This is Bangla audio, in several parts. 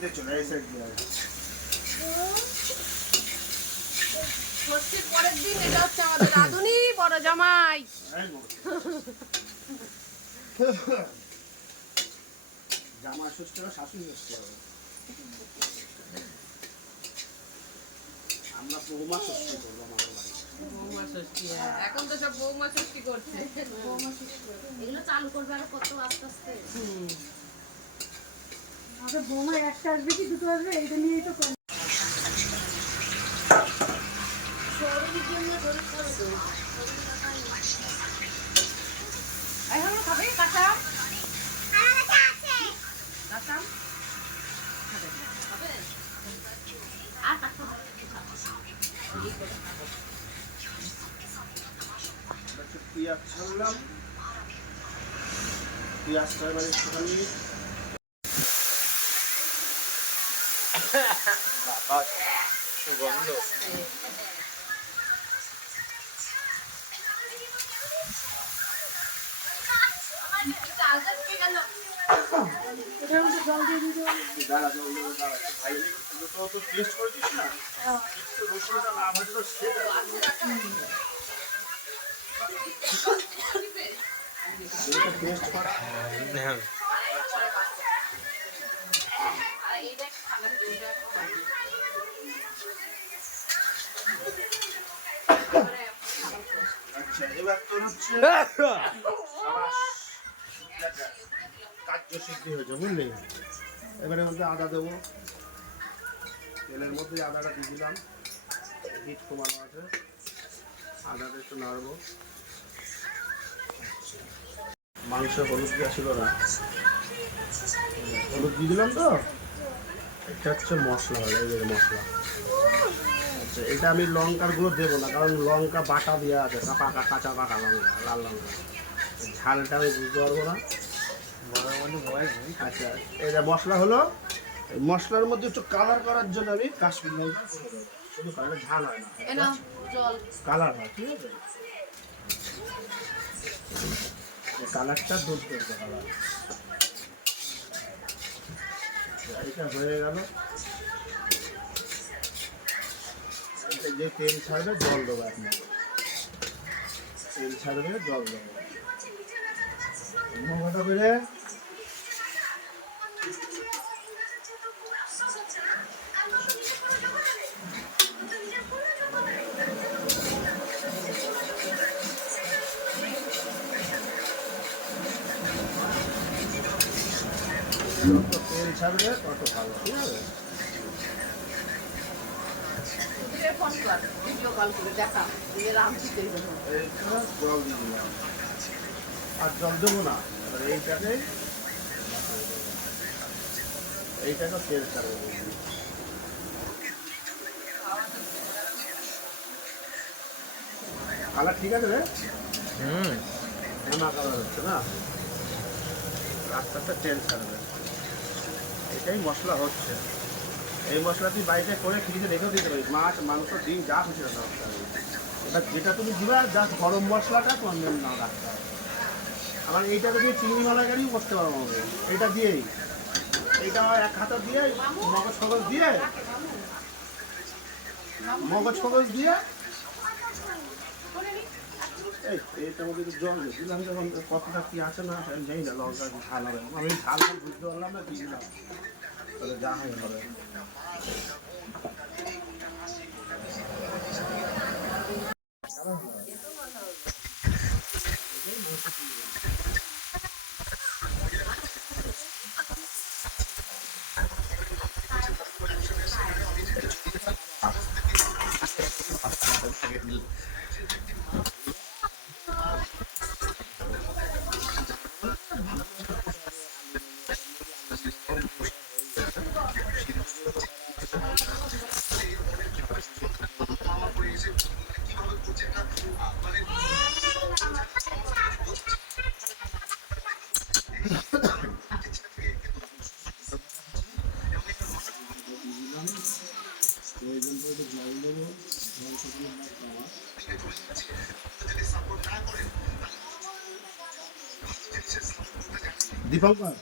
দিয়ে চলে এই সাইড দিয়ে। ষষ্ঠীর পরের দিন এটা হচ্ছে আমাদের রাধুনি বড় জামাই জামা ষষ্ঠী শাশুড়ি ষষ্ঠী হবে আমরা বৌমা ষষ্ঠী করব আমাদের বাড়ি বৌমা ষষ্ঠী। এখন তো সব বৌমা ষষ্ঠী করছে এগুলো চালু করবে আর কত আস্তে আস্তে হুম। আমাদের একটা আসবে কি, দুটো আসবে? এইটা নিয়েই তো খাবে খাবে? কাঁচা কাঁচা আর পেঁয়াজ ছাড়লাম? পেঁয়াজটা এবার একটুখানি সুগন্ধ চালটা ঢুকে গেল এটার মধ্যে জল দিয়ে দিতে হবে। দাঁড়া জল দেবো দাঁড়া ভাই এগুলো তো তো টেস্ট করেছিস না একটু রসুনটা না ভাজলে তো সে টেস্ট করা হ্যাঁ আচ্ছা এবার তোর হচ্ছে হয়েছে, বুঝলি? এবারে মধ্যে আদা দেবো। তেলের মধ্যে আদাটা দিয়ে দিলাম। হিট কমানো আছে। আদাটা একটু নাড়বো। মাংস হলুদ দেওয়া ছিল না। হলুদ দিয়ে দিলাম তো? এটা হচ্ছে মশলা এই যে মশলা। আচ্ছা এটা আমি লঙ্কারগুলো দেবো না কারণ লঙ্কা বাটা দেওয়া আছে পাকা কাঁচা পাকা লঙ্কা লাল লঙ্কা। ঝালটা আমি বুঝতে পারব না। আচ্ছা যে মশলা হলো মশলার মধ্যে একটু কালার করার জন্য আমি কাশ্মীর লঙ্কা শুধু কালার ঝাল হয় না। কালার হয় ঠিক আছে? কালারটা দুধ করতে কালার এটা হয়ে গেল। যে তেল ছাড়বে, জল দেবো এখন। তেল ছাড়বে, জল দেবো। মোটামুটি করে যত তেল ছাড়বে তত ভালো। ঠিক আছে? আর জল দেবো না। এবার এইটাকে এইটাকে তেল ছাড়বে। কালার ঠিক আছে রে? হুম। কালার হচ্ছে না? রাস্তাটা তেল ছাড়বে এটাই মশলা হচ্ছে। এই মশলা তুই বাড়িতে করে ফ্রিজে রেখেও দিতে পারিস মাছ, মাংস, ডিম, যা খুশি রাখা এবার যেটা তুমি দিবা জাস্ট গরম মশলাটা তোমার মেন না রাখতে হবে। আবার এইটাকে দিয়ে চিংড়ি মালাকারিও করতে পারব আমাদের এটা দিয়েই। এইটা এক হাতা দিয়ে মগজ ফগজ দিয়ে মগজ ফগজ দিয়ে মধ্যে একটু জল দিলাম কতটা কি আছে না জানি না লঙ্কা ঝাল হবে। আমি ঝাল না হবে পড়লে জল দেবো জল শুকিয়ে আমার খাওয়া দীপঙ্কর।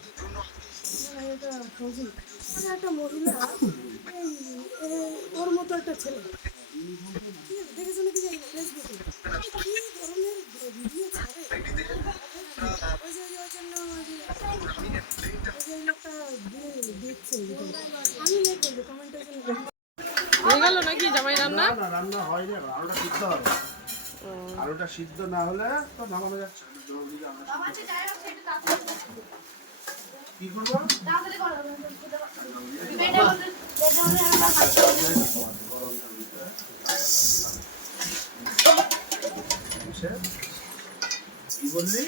একটা মহিলা ওর মতো একটা ছেলে দেখেছ নাকি জানি না কি ধরনের ভিডিও ছাড়ে ওই যে ওই জন্য ওই যে লোকটা দিয়ে আমি নেই করব কমেন্টের জন্য হয়ে গেল নাকি জামাই রান্না? না না রান্না হয়নি এখন আলুটা সিদ্ধ হবে সিদ্ধ না হলে তো নামানো যাচ্ছে। কি করব? কিসে? কি বললি?